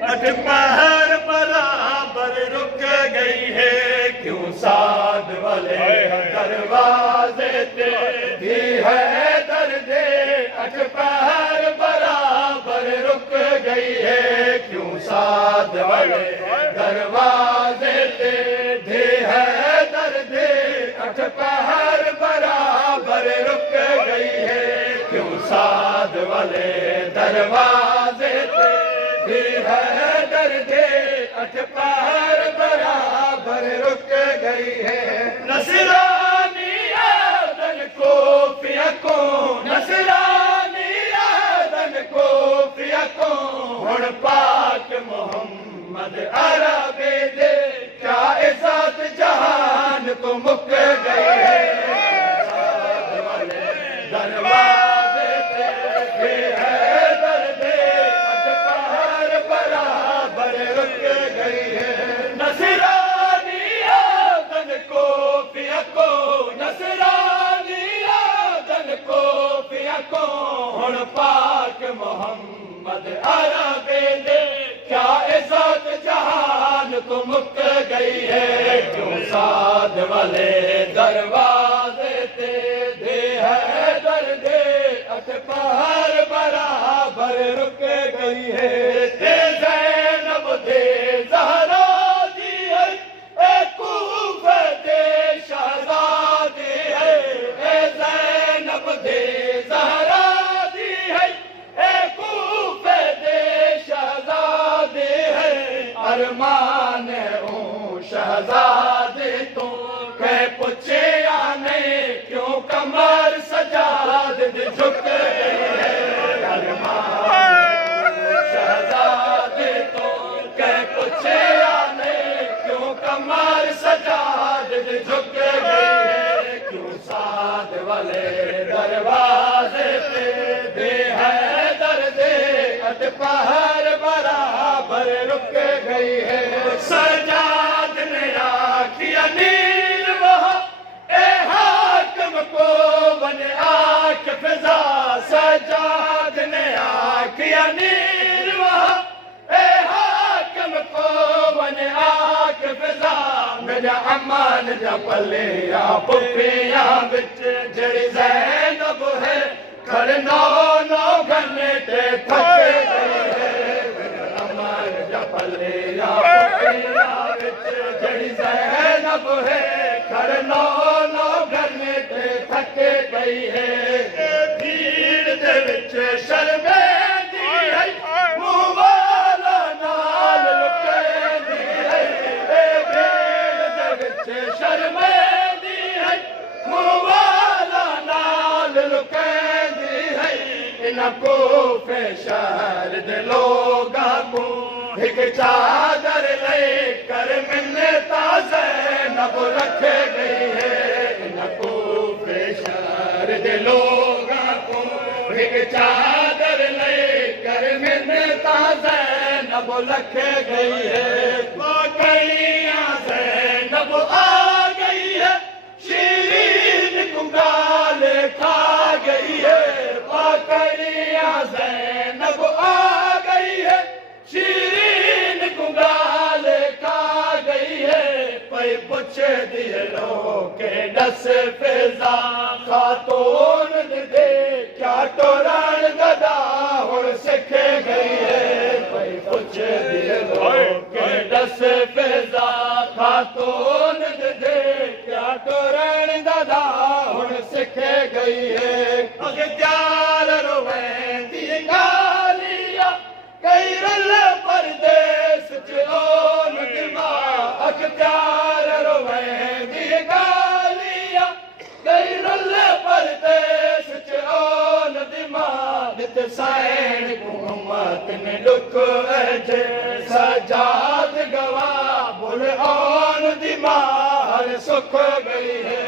अठ पहर बराबर रुक गई है, क्यों साध वाले दरवाजे पे भी है दर्द। अठ पहर बराबर रुक गई है, क्यों साध वाले दरवाजे पे भी है दर्द। अठ पहर बराबर रुक गई है, क्यों साध वाले दरवाजे पे भी है दर्द। अठ पहर बराबर रुक गई है। नसरानी आदन को फिया को, नसरानी आदन को फिया को, हुण पाक मोहम्मद अरबे दे क्या इज़्ज़त जहान को मुक गई है। दरवाजे पे भी है दर्द। अठ पहर बराबर रुक गई है। नसरानी आदन को फिया को, नसरानी आदन को फिया को, हुण पाक मोहम्मद अरबे दे क्या इज़्ज़त जहान को मुक गई है। क्यों साध वाले दरवाजे ते दे है दर्द। अठ पहर बराबर रुक गई है। ते ज़ैनब दे ज़हरा दी है, ए कूफे दे शहज़ादी है। ए ज़ैनब दे ज़हरा दी है, ए कूफे दे शहज़ादी है। अरमान ओ शहज़ादी तू कह पूछे आने, क्यों कमर सजाद झुक गई है। अरमान शहज़ादी तू कह पूछे आने, क्यों कमर सजाद झुक गई है। क्यों साध वाले दरवाजे पे भी है दर्द। अठ पहर बराबर रुक गई है। सजाद ने आखिया नीर वहाँ, ए हाकिम को बन आँख फिजा। सजाद ने आखिया नीर वहाँ, ए हाकिम को बन आँख फिजा। मेरा अमान जा पले या पुपिया बिच जड़ी ज़ैनब है, खड़ नौ नौ घंटे थक गई है। मेरा अमान जा पले या पुपिया बिच जड़ी ज़ैनब है, खड़ नौ नौ घंटे थक गई है। भीड़ दे विच शर्मेंदी है, मुँह वाला नाल लुकैंदी है। भीड़ दे विच शर्मेंदी है, मुँह वाला नाल लुकैंदी है। इन्हां कोफे शहर दे लोगां को एक चादर लेकर मिन्नता ज़ैनब रख गई है। इन्हां कोफे शहर दे लोगां को एक चादर लेकर मिन्नता ज़ैनब रख गई है। पाकड़ियाँ ज़ैनब आ गई है, शीरीन कुंगाल खा गई है। पाकड़ियाँ ज़ैनब आ गई है, शीरीन कुंगाल खा गई है। पै पुछ दिए लोके दस फिजा, खातून दे क्या टोरण गदा हुण सिख गई है। पै पुछ दिए लोके दस फिजा, खातून दे क्या टोरण गदा हुण सिख गई है। अख्तियार रोवेंदी गालियां कई रल परदेस च ओन दिमा। अख्तियार रोवेंदी गालियां कई रल परदेस च ओन दिमा। नित सैन हुकूमत ने दुख अजे, सजाद गवा भुल ओन दिमा। हर सुख गई है।